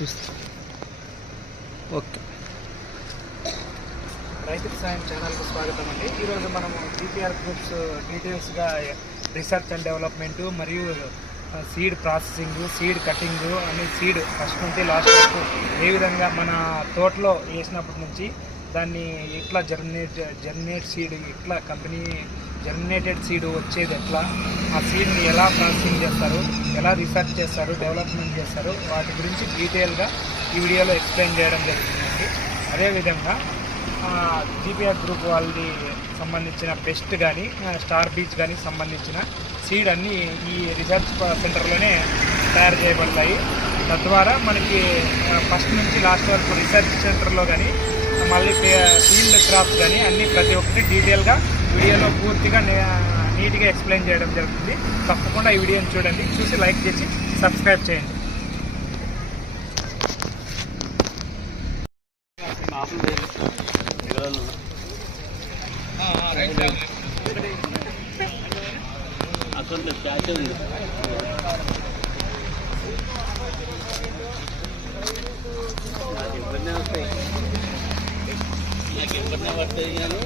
చూస్తాం. ఓకే, రైతుల సాయం ఛానల్కు స్వాగతం అండి. ఈరోజు మనము జీపీఆర్ గ్రూప్స్ డీటెయిల్స్గా రీసెర్చ్ అండ్ డెవలప్మెంటు మరియు సీడ్ ప్రాసెసింగ్, సీడ్ కటింగ్ అని సీడ్ ఫస్ట్ నుంచి లాస్ట్ వరకు ఏ విధంగా మన తోటలో వేసినప్పటి నుంచి దాన్ని ఎట్లా జర్మినేట్ సీడ్ ఎట్లా కంపెనీ జర్మినేటెడ్ సీడ్ వచ్చేది ఎట్లా, ఆ సీడ్ని ఎలా ప్రాసెసింగ్ చేస్తారు, ఎలా రీసెర్చ్ చేస్తారు, డెవలప్మెంట్ చేస్తారు, వాటి గురించి డీటెయిల్గా ఈ వీడియోలో ఎక్స్ప్లెయిన్ చేయడం జరుగుతుందండి. అదేవిధంగా జీపీఆర్ గ్రూప్ వాళ్ళది సంబంధించిన బెస్ట్ కానీ స్టార్ బీచ్ కానీ సంబంధించిన సీడ్ అన్నీ ఈ రీసెర్చ్ సెంటర్లోనే తయారు చేయబడతాయి. తద్వారా మనకి ఫస్ట్ నుంచి లాస్ట్ వరకు రీసెర్చ్ సెంటర్లో కానీ మళ్ళీ ఫీల్డ్ క్రాప్స్ కానీ అన్నీ ప్రతి ఒక్కటి డీటెయిల్గా వీడియోలో పూర్తిగా నీట్గా ఎక్స్ప్లెయిన్ చేయడం జరుగుతుంది. తప్పకుండా ఈ వీడియోని చూడండి, చూసి లైక్ చేసి సబ్స్క్రైబ్ చేయండి. నాకు ఇబ్బంది పడుతుంది కానీ